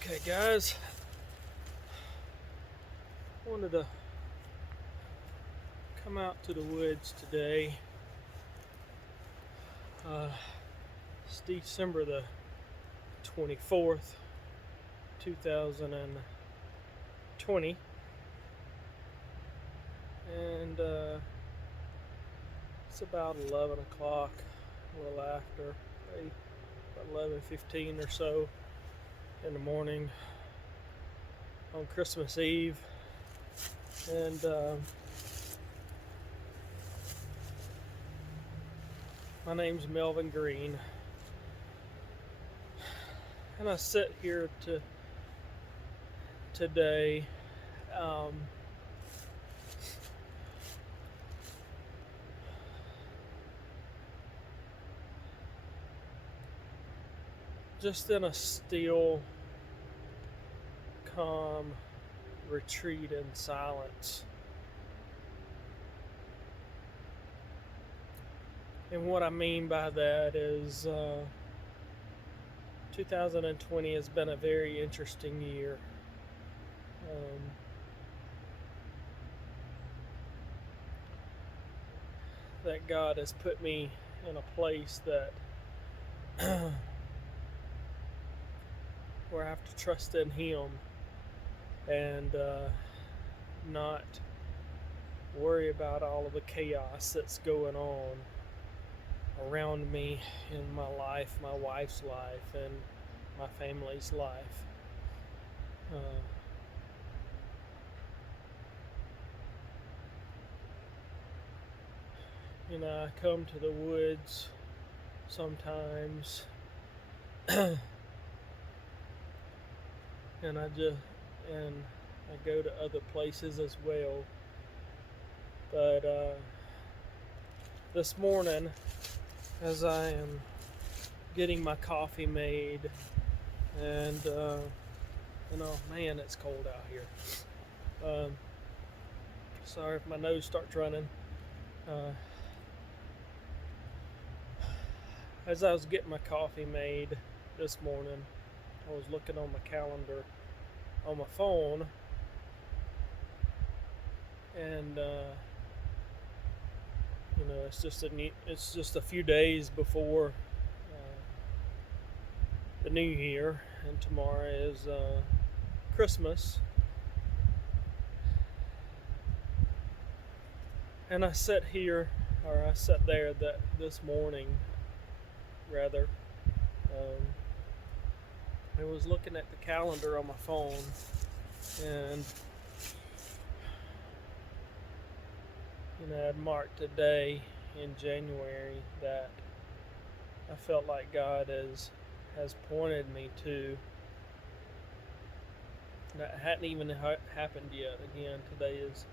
Okay, guys, wanted to come out to the woods today. It's December the 24th, 2020, and it's about 11 o'clock, a little after, maybe about 11:15 or so in the morning on Christmas Eve, and my name's Melvin Green, and I sit here today just in a still, calm retreat in silence. And what I mean by that is 2020 has been a very interesting year. That God has put me in a place that where I have to trust in Him and not worry about all of the chaos that's going on around me in my life, my wife's life, and my family's life. I come to the woods sometimes and I go to other places as well. But this morning, as I am getting my coffee made, and man, it's cold out here. Sorry if my nose starts running. As I was getting my coffee made this morning, I was looking on my calendar on my phone, and it's just a few days before the new year, and tomorrow is Christmas. And I sat there this morning, rather. I was looking at the calendar on my phone, and I'd marked a day in January that I felt like God has pointed me to. That hadn't even happened yet. Again, today is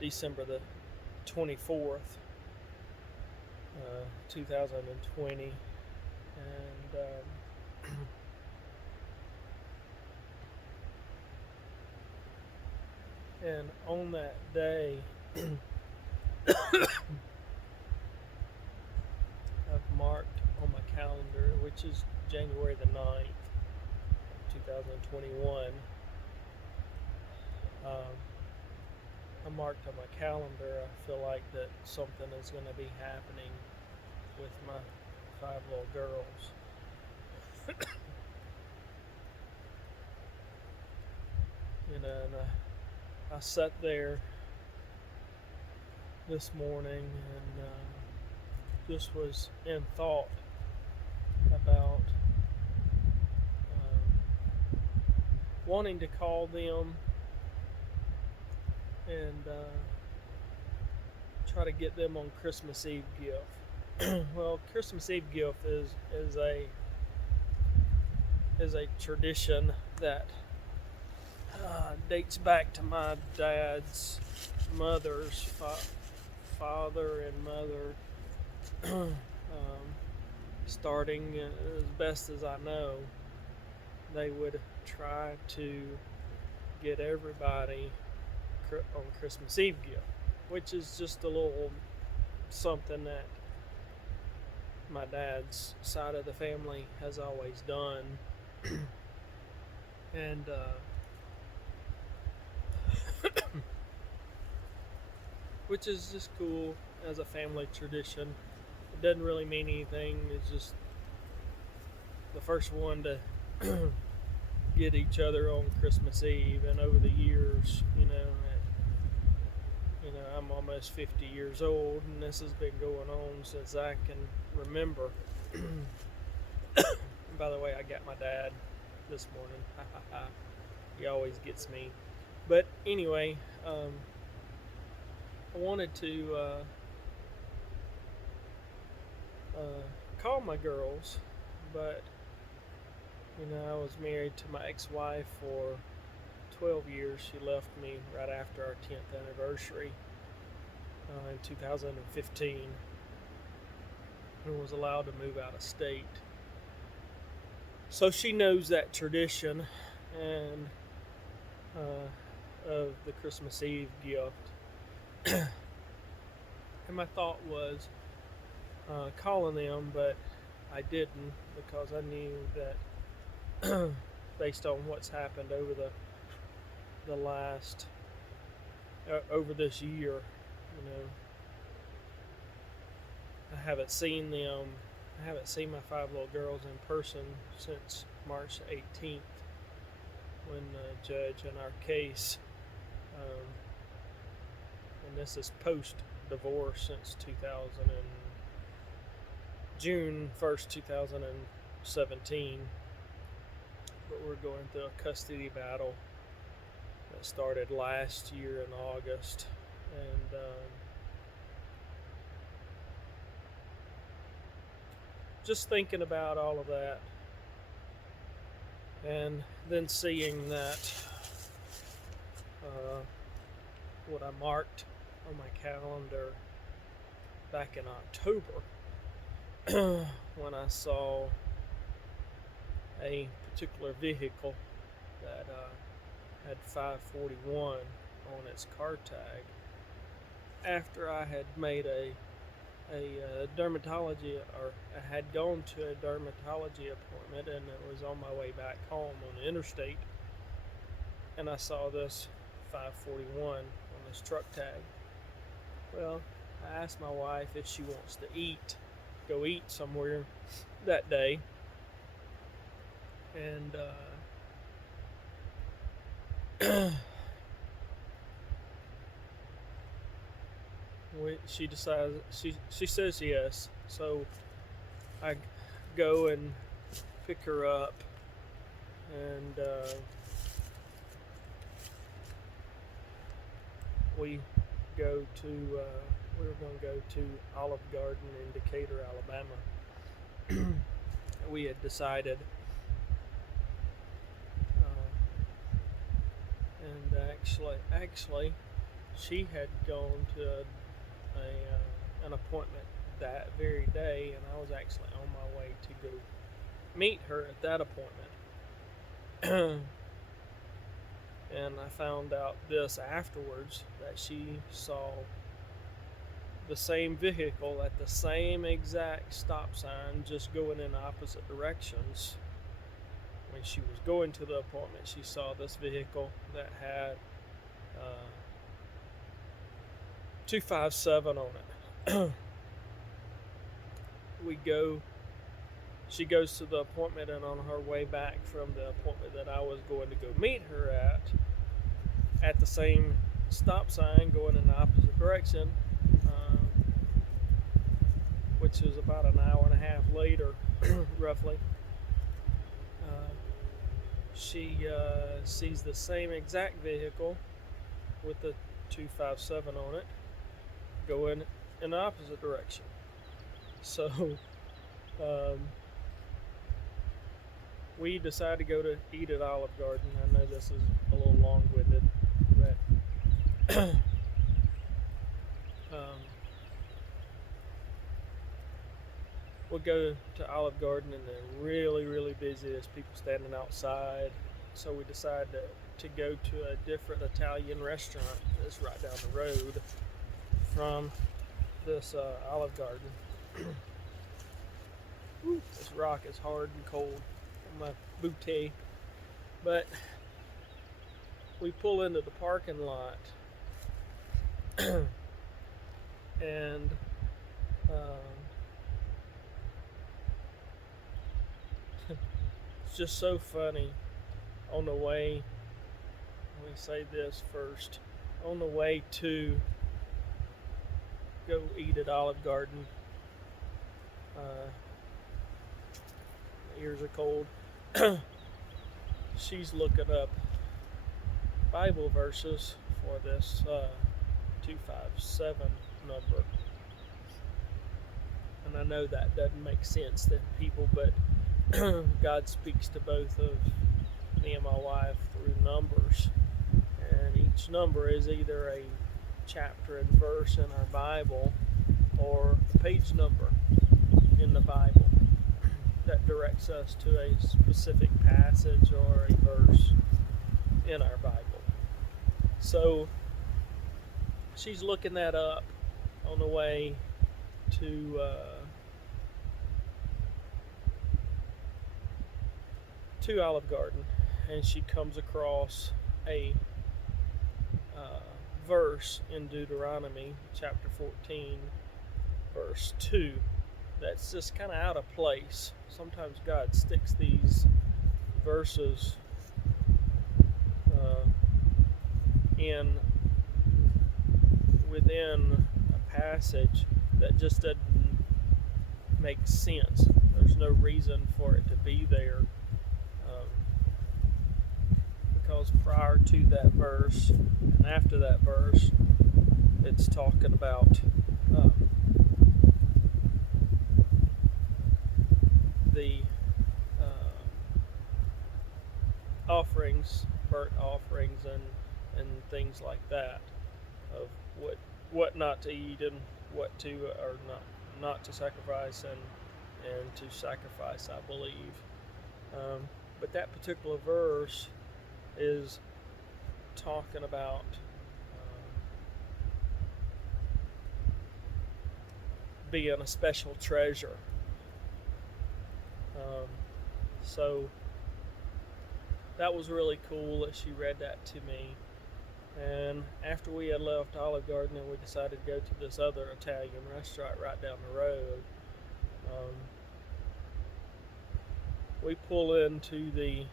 December the 24th, 2020, and and on that day, I've marked on my calendar, which is January the 9th, 2021. I marked on my calendar. I feel like that something is going to be happening with my 5 little girls. And I sat there this morning and just was in thought about wanting to call them and try to get them on Christmas Eve gift. Well, Christmas Eve gift is a tradition that dates back to my dad's mother's father and mother. Starting as best as I know, they would try to get everybody on Christmas Eve gift, which is just a little something that my dad's side of the family has always done. and which is just cool as a family tradition. It doesn't really mean anything. It's just the first one to get each other on Christmas Eve, and over the years, I'm almost 50 years old, and this has been going on since I can remember. By the way, I got my dad this morning. He always gets me. But anyway, I wanted to call my girls, but I was married to my ex-wife for 12 years. She left me right after our 10th anniversary in 2015, and was allowed to move out of state. So she knows that tradition and of the Christmas Eve gift. And my thought was calling them, but I didn't, because I knew that based on what's happened over the last over this year, I haven't seen them. I haven't seen my 5 little girls in person since March 18th, when the judge in our case, and this is post-divorce since June 1st, 2017, but we're going through a custody battle that started last year in August, and just thinking about all of that, and then seeing that what I marked on my calendar back in October, when I saw a particular vehicle that had 541 on its car tag, after I had made a dermatology, or I had gone to a dermatology appointment, and it was on my way back home on the interstate, and I saw this 541 on this truck tag. Well, I asked my wife if she wants to go eat somewhere that day, and she decides, she says yes. So I go and pick her up, and we were going to go to Olive Garden in Decatur, Alabama. We had decided, and actually, she had gone to an appointment that very day, and I was actually on my way to go meet her at that appointment. And I found out this afterwards, that she saw the same vehicle at the same exact stop sign, just going in opposite directions. When she was going to the appointment, she saw this vehicle that had 257 on it. She goes to the appointment, and on her way back from the appointment that I was going to go meet her at the same stop sign, going in the opposite direction, which is about an hour and a half later, roughly, she sees the same exact vehicle with the 257 on it, going in the opposite direction. So we decided to go to eat at Olive Garden. I know this is a little long-winded, but we'll go to Olive Garden, and they're really, really busy. There's people standing outside. So we decided to go to a different Italian restaurant that's right down the road from this Olive Garden. This rock is hard and cold on my bootay. But we pull into the parking lot, and it's just so funny. On the way, let me say this first. On the way to go eat at Olive Garden, ears are cold. She's looking up Bible verses for this 257 number. And I know that doesn't make sense to people, but God speaks to both of me and my wife through numbers. And each number is either a chapter and verse in our Bible or a page number in the Bible that directs us to a specific passage or a verse in our Bible. So she's looking that up on the way to Olive Garden, and she comes across a verse in Deuteronomy chapter 14 verse 2 that's just kind of out of place. Sometimes God sticks these verses in within a passage that just doesn't make sense. There's no reason for it to be there, because prior to that verse and after that verse, it's talking about the offerings, burnt offerings, and things like that, of what not to eat and what to or not to sacrifice and to sacrifice, I believe. But that particular verse is talking about being a special treasure. So that was really cool that she read that to me. And after we had left Olive Garden and we decided to go to this other Italian restaurant right down the road, we pull into the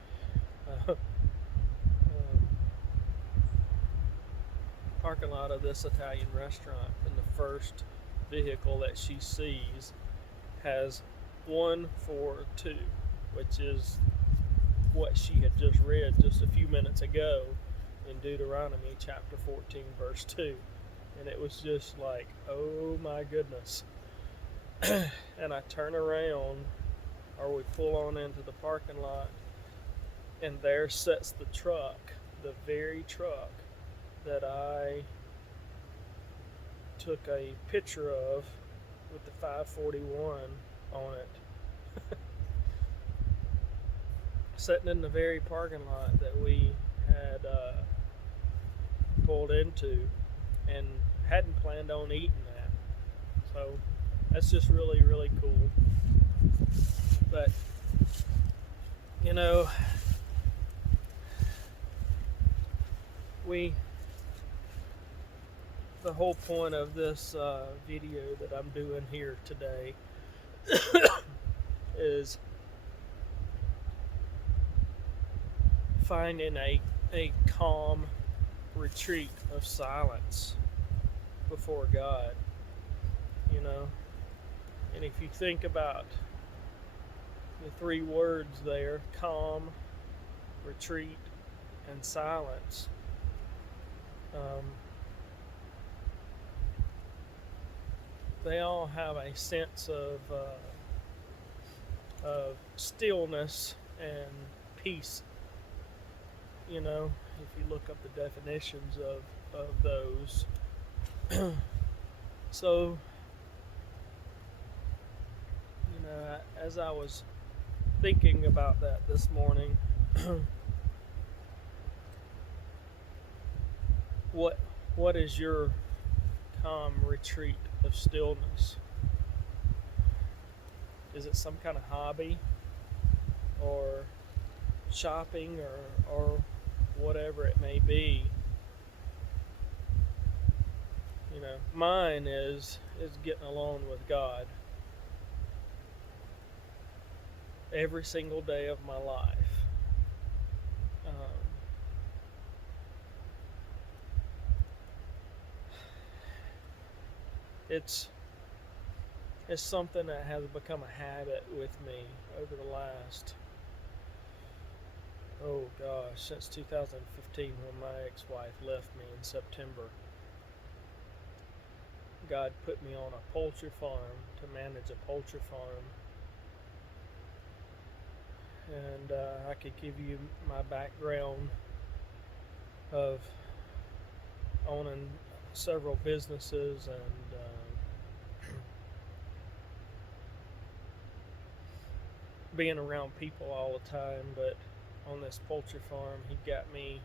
parking lot of this Italian restaurant, and the first vehicle that she sees has 142, which is what she had just read just a few minutes ago in Deuteronomy chapter 14 verse 2. And it was just like, oh my goodness. And I turn around, or we pull on into the parking lot, and there sits the truck, the very truck that I took a picture of with the 541 on it. Sitting in the very parking lot that we had pulled into and hadn't planned on eating that. So that's just really, really cool. But, you know, the whole point of this video that I'm doing here today is finding a calm retreat of silence before God, you know. And if you think about the three words there, calm, retreat, and silence, they all have a sense of stillness and peace. You know, if you look up the definitions of those. So, you know, as I was thinking about that this morning, what is your calm retreat of stillness? Is it some kind of hobby, or shopping or whatever it may be. Mine is getting along with God every single day of my life. It's something that has become a habit with me over the last, oh gosh, since 2015 when my ex-wife left me in September. God put me on a poultry farm to manage a poultry farm. And I could give you my background of owning several businesses and being around people all the time, but on this poultry farm, he got me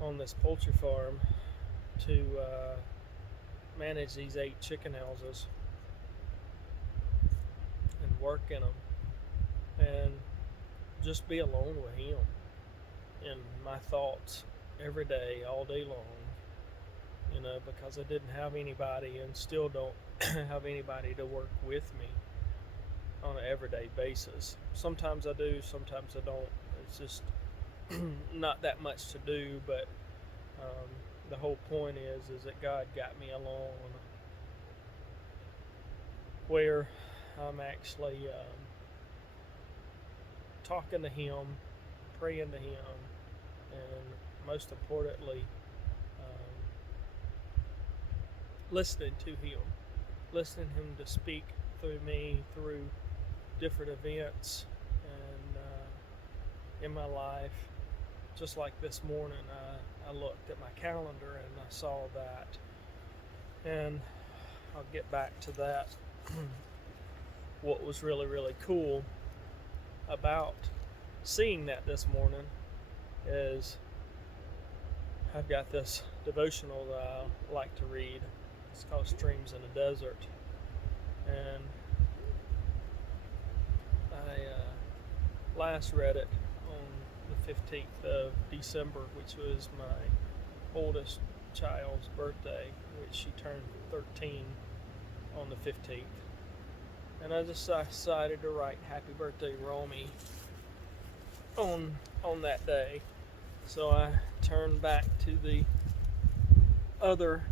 on this poultry farm to manage these 8 chicken houses and work in them and just be alone with him in my thoughts every day, all day long, because I didn't have anybody and still don't have anybody to work with me on an everyday basis. Sometimes I do, sometimes I don't. It's just not that much to do, but the whole point is that God got me along where I'm actually talking to him, praying to him, and most importantly, listening to him to speak through me, through different events and in my life. Just like this morning, I looked at my calendar and I saw that, and I'll get back to that. What was really, really cool about seeing that this morning is I've got this devotional that I like to read. It's called Streams in the Desert, and I last read it on the 15th of December, which was my oldest child's birthday, which she turned 13 on the 15th. And I just decided to write Happy Birthday, Romy on that day. So I turned back to the other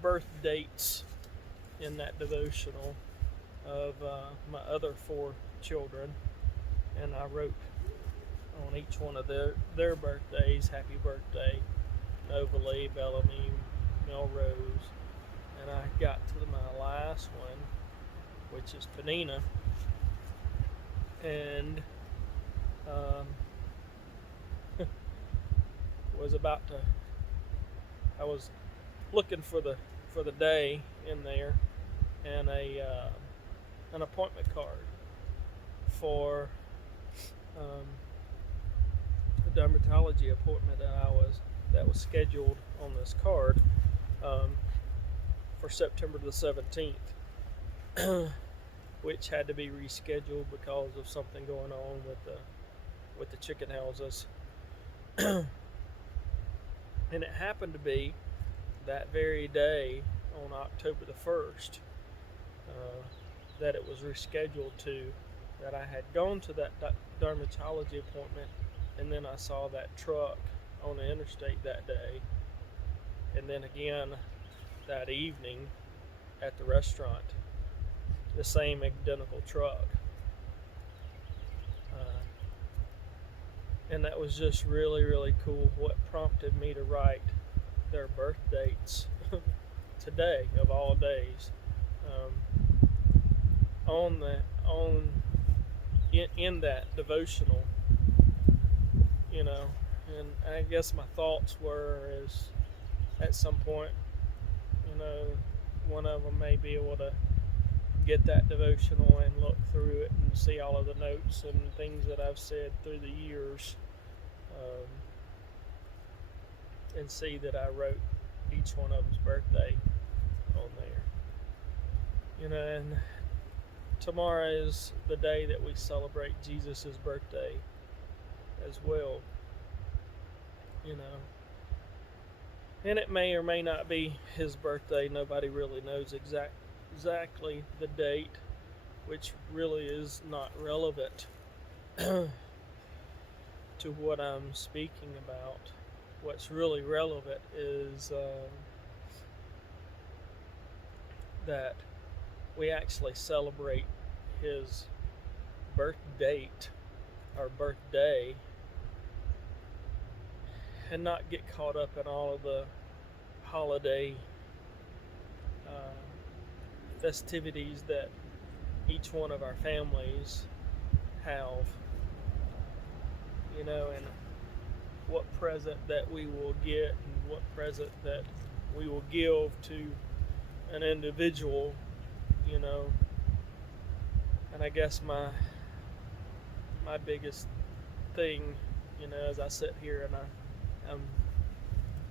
birth dates in that devotional of my other 4 children, and I wrote on each one of their birthdays, happy birthday, Novalee, Bellamy, Melrose, and I got to my last one, which is Fenina, and I was looking for the day in there, and an appointment card for a dermatology appointment that was scheduled on this card for September the 17th, which had to be rescheduled because of something going on with the chicken houses. And it happened to be that very day on October the 1st that it was rescheduled to, that I had gone to that dermatology appointment, and then I saw that truck on the interstate that day, and then again that evening at the restaurant, the same identical truck. And that was just really, really cool. What prompted me to write their birth dates today, of all days, in that devotional, and I guess my thoughts were is at some point, one of them may be able to get that devotional and look through it and see all of the notes and things that I've said through the years, and see that I wrote each one of them's birthday on there. And tomorrow is the day that we celebrate Jesus' birthday as well, you know. And it may or may not be his birthday. Nobody really knows exactly the date, which really is not relevant to what I'm speaking about. What's really relevant is that we actually celebrate his birth date or birthday and not get caught up in all of the holiday festivities that each one of our families have, you know, and what present that we will get and what present that we will give to an individual, you know. And I guess my biggest thing, you know, as I sit here and I'm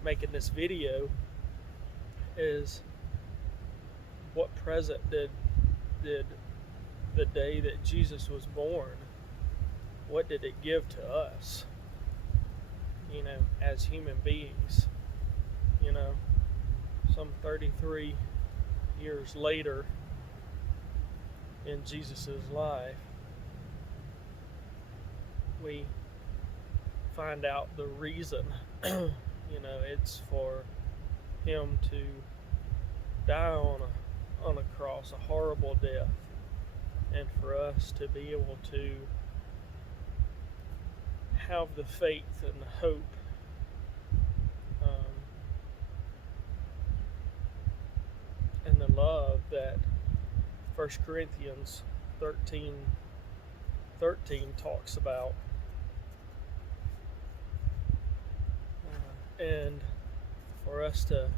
making this video, is what present did the day that Jesus was born, what did it give to us, you know, as human beings, you know, some 33 years later in Jesus's life, we find out the reason. You know, it's for him to die on a cross, a horrible death, and for us to be able to have the faith and the hope and the love that 1 Corinthians 13 talks about. And for us to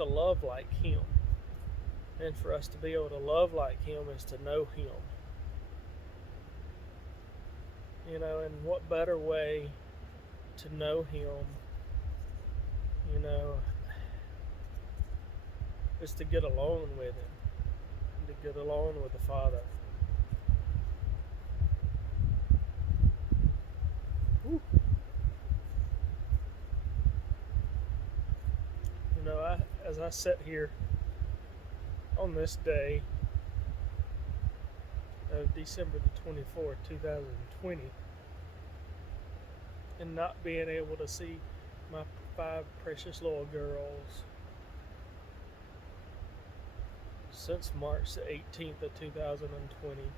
love like him, and for us to be able to love like him is to know him, you know. And what better way to know him, you know, is to get alone with him, to get alone with the Father. Woo. You know, as I sit here on this day of December the 24th, 2020, and not being able to see my 5 precious little girls since March the 18th of 2020,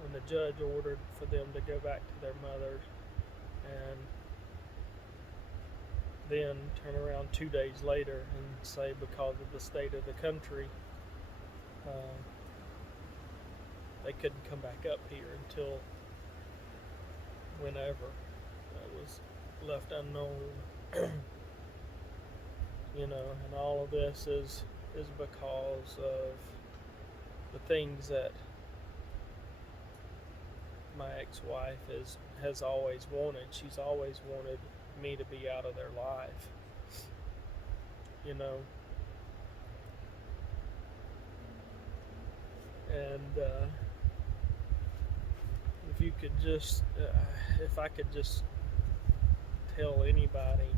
when the judge ordered for them to go back to their mothers, and then turn around 2 days later and say because of the state of the country, they couldn't come back up here until whenever. That was left unknown. You know, and all of this is because of the things that my ex-wife has always wanted. She's always wanted me to be out of their life, you know. And if you could just, if I could just tell anybody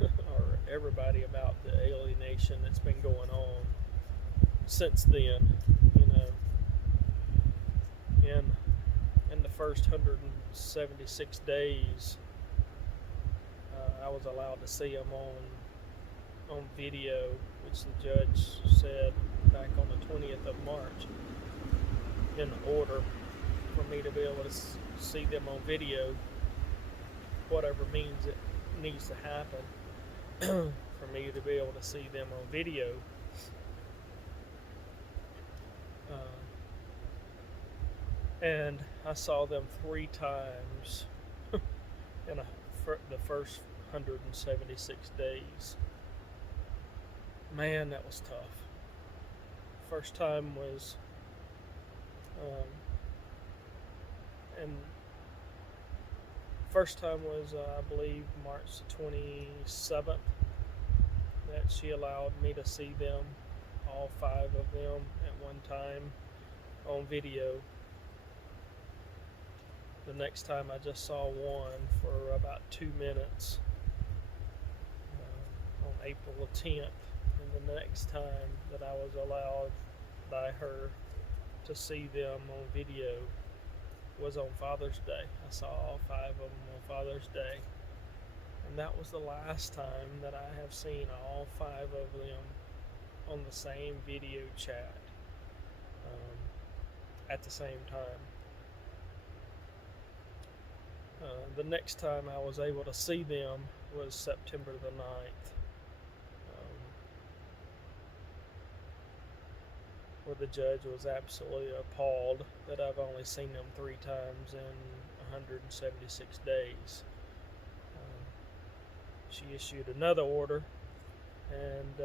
or everybody about the alienation that's been going on since then, you know, in the first 176 days, I was allowed to see them on video, which the judge said back on the 20th of March in order for me to be able to see them on video, whatever means it needs to happen for me to be able to see them on video. And I saw them 3 times in the first 176 days. Man, that was tough. First time was, I believe, March the 27th. that she allowed me to see them, all 5 of them, at one time on video. The next time I just saw one for about 2 minutes on April the 10th. And the next time that I was allowed by her to see them on video was on Father's Day. I saw all 5 of them on Father's Day. And that was the last time that I have seen all 5 of them on the same video chat at the same time. The next time I was able to see them was September the 9th, where the judge was absolutely appalled that I've only seen them 3 times in 176 days. She issued another order, and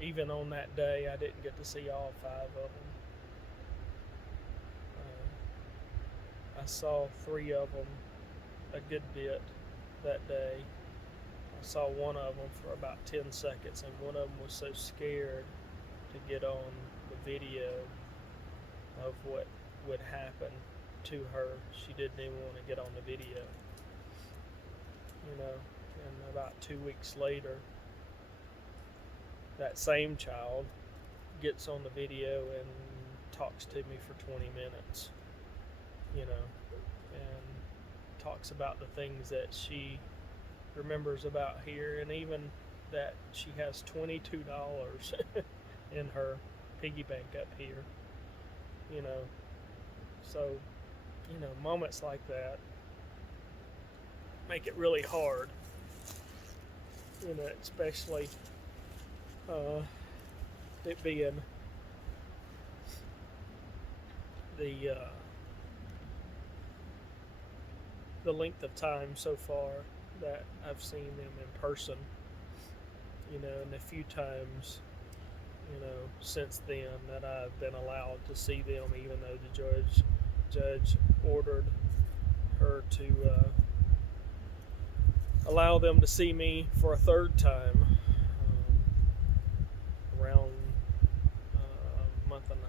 even on that day, I didn't get to see all 5 of them. I saw 3 of them a good bit that day. I saw one of them for about 10 seconds, and one of them was so scared to get on the video of what would happen to her, she didn't even want to get on the video. And about 2 weeks later, that same child gets on the video and talks to me for 20 minutes, and talks about the things that she remembers about here, and even that she has $22 in her piggy bank up here, so, moments like that make it really hard, especially it being the length of time so far that I've seen them in person, and the few times, since then that I've been allowed to see them, even though the judge ordered her to allow them to see me for a 3rd time around a month and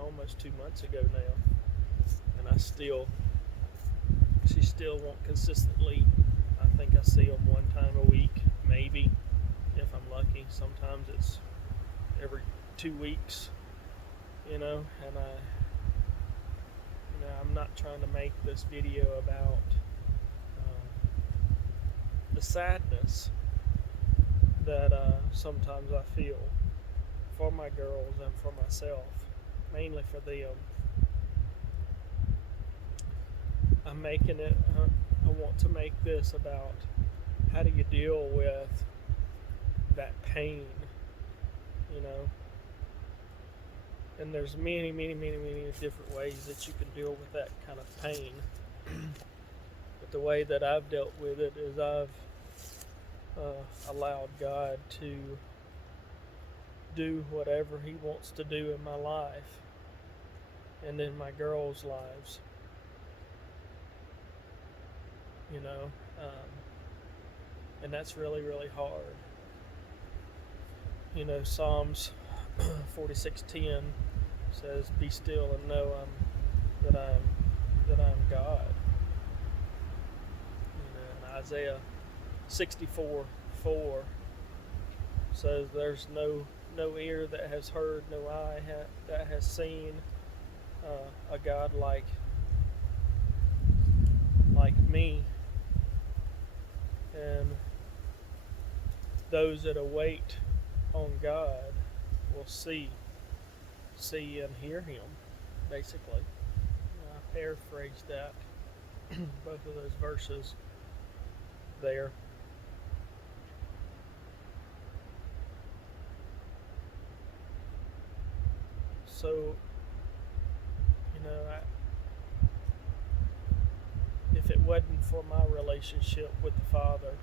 almost 2 months ago now, and she still won't consistently. I think I see them 1 time a week, maybe, if I'm lucky. Sometimes it's every 2 weeks, and I'm not trying to make this video about the sadness that sometimes I feel for my girls and for myself, mainly for them. I'm making it, I want to make this about how do you deal with that pain, and there's many different ways that you can deal with that kind of pain. But the way that I've dealt with it is I've allowed God to do whatever He wants to do in my life and in my girls' lives. And that's really hard. Psalms 46:10 says, "Be still and know that I'm God." And Isaiah 64:4 says, "There's no ear that has heard, no eye that has seen a God like me." And those that await on God will see and hear Him, basically. I paraphrased that, both of those verses there. So, if it wasn't for my relationship with the Father,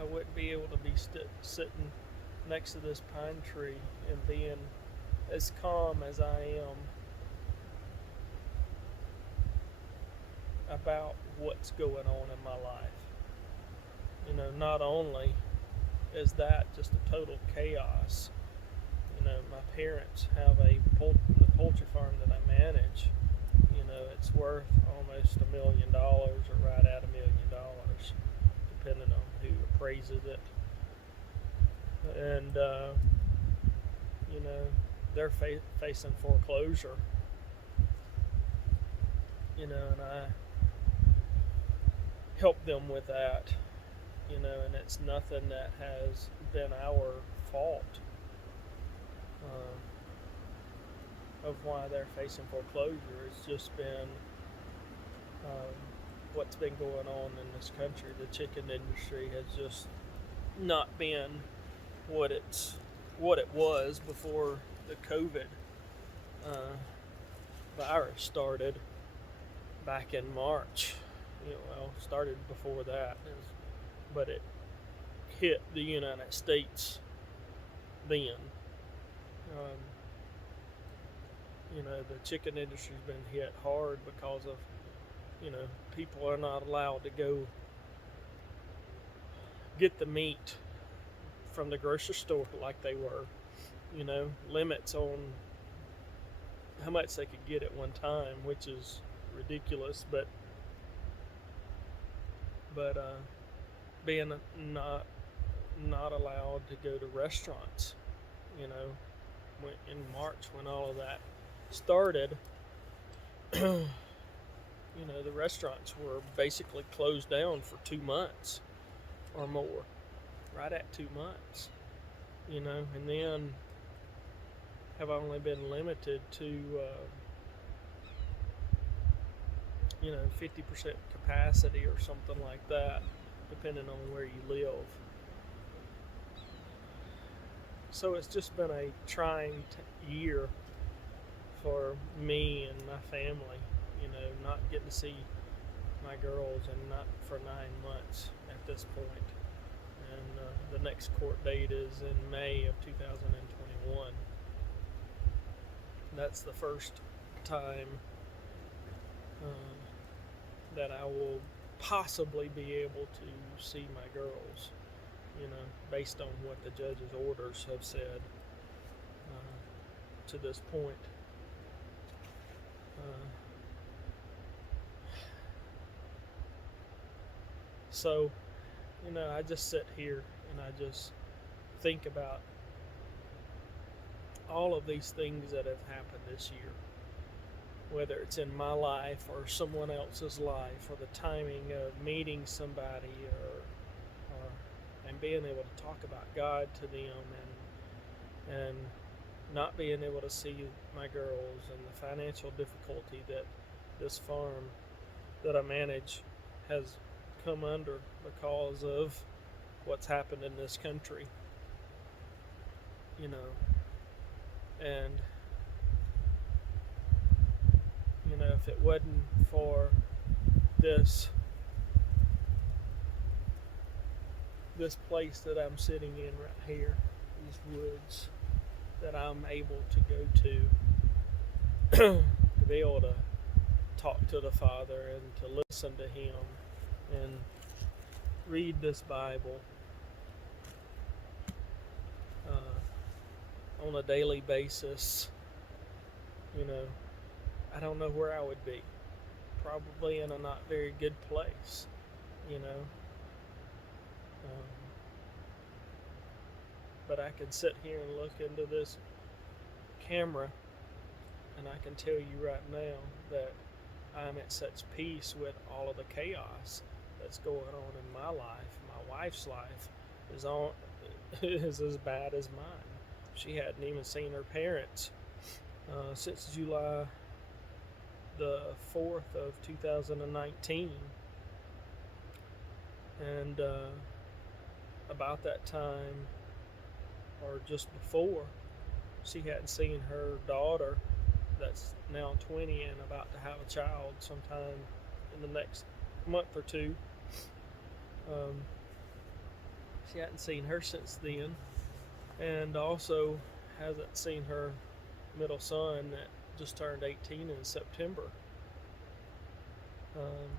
I wouldn't be able to be sitting next to this pine tree and being as calm as I am. about what's going on in my life. Not only is that just a total chaos. My parents have the poultry farm that I manage. It's worth almost $1 million, or right at $1 million, depending on who appraises it. And they're facing foreclosure. And I help them with that. And it's nothing that has been our fault of why they're facing foreclosure. It's just been what's been going on in this country. The chicken industry has just not been what it was before the COVID virus started back in March. Started before that, but it hit the United States then. The chicken industry's been hit hard because of, people are not allowed to go get the meat from the grocery store like they were. Limits on how much they could get at one time, which is ridiculous, but being not allowed to go to restaurants. In March, when all of that started, the restaurants were basically closed down for 2 months or more, right at 2 months. And then have only been limited to 50% capacity or something like that, depending on where you live. So it's just been a trying year for me and my family, not getting to see my girls and not for 9 months at this point. And the next court date is in May of 2021. That's the first time that I will possibly be able to see my girls, based on what the judge's orders have said to this point. So, I just sit here and I just think about all of these things that have happened this year, whether it's in my life or someone else's life, or the timing of meeting somebody, and being able to talk about God to them, and not being able to see my girls, and the financial difficulty that this farm that I manage has come under because of what's happened in this country. And if it wasn't for this place that I'm sitting in right here, these woods that I'm able to go to be able to talk to the Father and to listen to Him and read this Bible on a daily basis, I don't know where I would be. Probably in a not very good place, but I can sit here and look into this camera, and I can tell you right now that I'm at such peace with all of the chaos that's going on in my life. My wife's life is as bad as mine. She hadn't even seen her parents since July the 4th of 2019. And about that time, or just before, she hadn't seen her daughter, that's now 20 and about to have a child sometime in the next month or two. She hadn't seen her since then, and also hasn't seen her middle son that just turned 18 in September. um,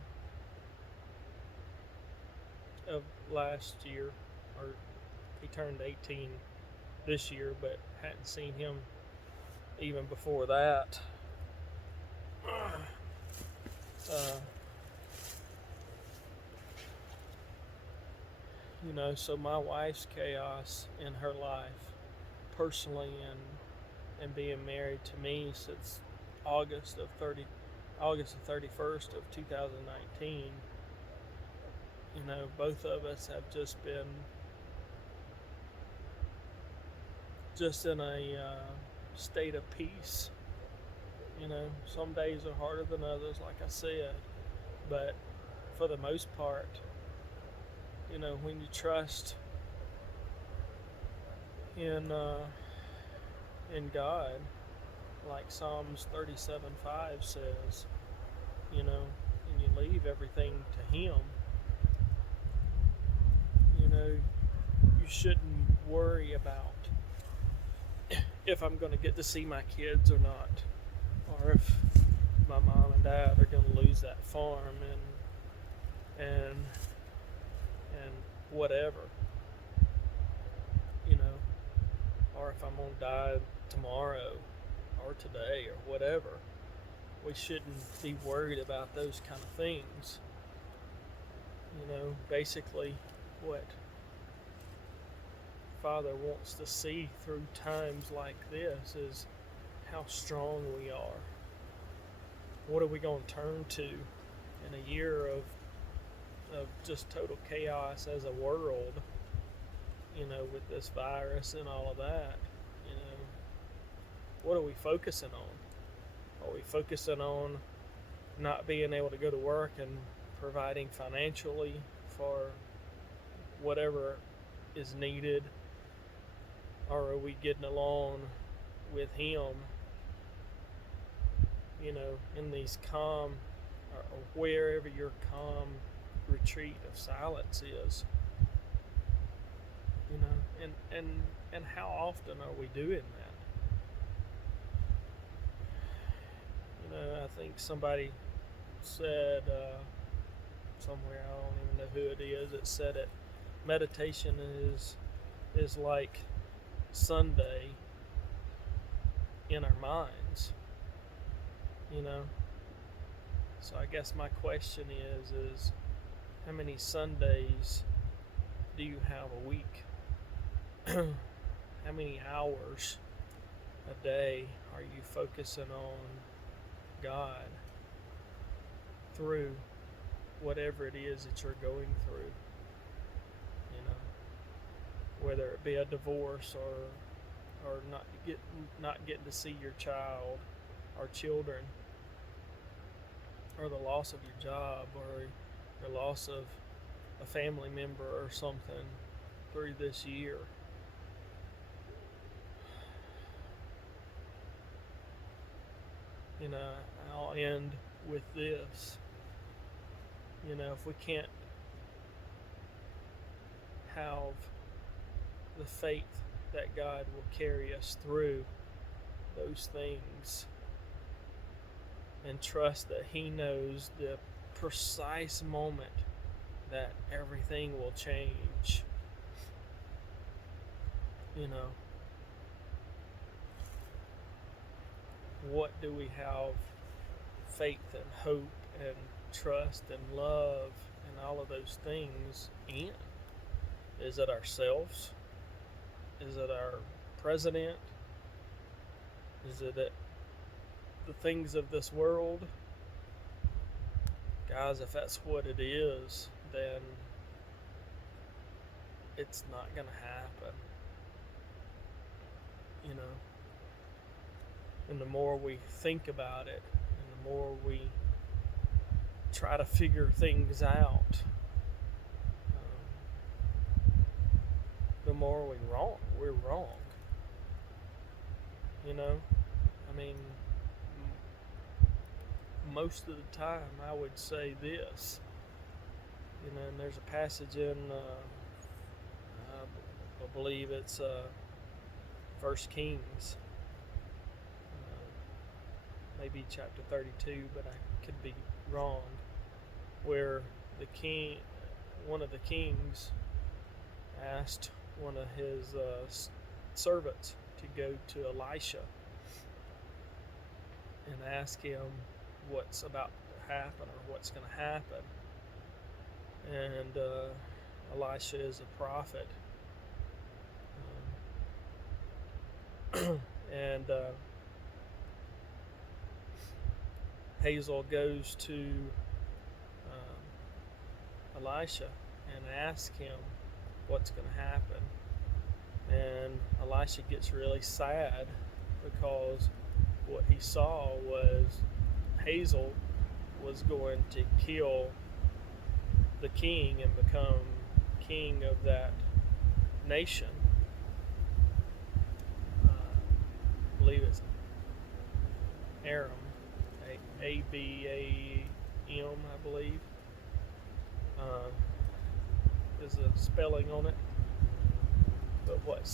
of last year, or he turned 18 this year, but hadn't seen him even before that. Uh, so my wife's chaos in her life, personally, and being married to me since August the 31st of 2019. Both of us have just been just in a state of peace. Some days are harder than others, like I said, but for the most part, when you trust in God, like Psalms 37:5 says, and you leave everything to Him, you shouldn't worry about if I'm going to get to see my kids or not, or if my mom and dad are going to lose that farm and whatever, or if I'm going to die tomorrow or today or whatever. We shouldn't be worried about those kind of things. Basically what Father wants to see through times like this is how strong we are. What are we going to turn to in a year of just total chaos as a world, with this virus and all of that? What are we focusing on? Are we focusing on not being able to go to work and providing financially for whatever is needed? Or are we getting along with Him, in these calm, or wherever your calm retreat of silence is? And how often are we doing that? I think somebody said somewhere, I don't even know who it is, it said it, meditation is like Sunday in our minds. So I guess my question is how many Sundays do you have a week? How many hours a day are you focusing on God through whatever it is that you're going through? Whether it be a divorce or not getting to see your child or children, or the loss of your job, or the loss of a family member or something through this year. I'll end with this. If we can't have the faith that God will carry us through those things, and trust that He knows the precise moment that everything will change, what do we have faith and hope and trust and love and all of those things in? Is it ourselves? Is it our president? Is it the things of this world? Guys, if that's what it is, then it's not going to happen. And the more we think about it, and the more we try to figure things out, the more we're wrong. Most of the time I would say this, and there's a passage in, I believe it's 1 Kings, maybe chapter 32, but I could be wrong. where one of the kings, asked one of his servants to go to Elisha and ask him what's about to happen or what's going to happen. And Elisha is a prophet. And Hazel goes to Elisha and asks him what's going to happen. And Elisha gets really sad because what he saw was Hazel was going to kill the king and become king of that nation. I believe it's Aram, Abam, I believe, is the spelling on it. But what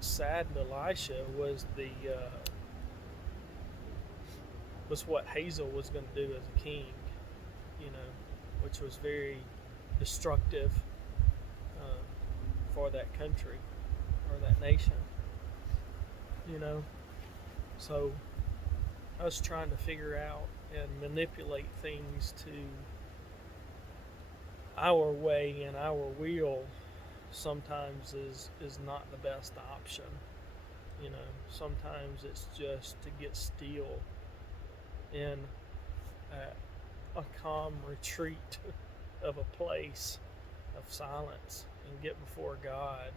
saddened Elisha was was what Hazel was going to do as a king, which was very destructive for that country or that nation. So I was trying to figure out and manipulate things to our way and our will sometimes is not the best option. Sometimes it's just to get still in a calm retreat of a place of silence and get before God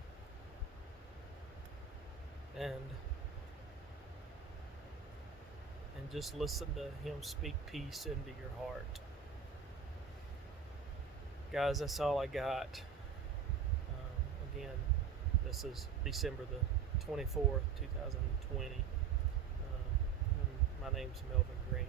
and just listen to Him speak peace into your heart. Guys, that's all I got. Again, this is December the 24th, 2020. And my name's Melvin Green.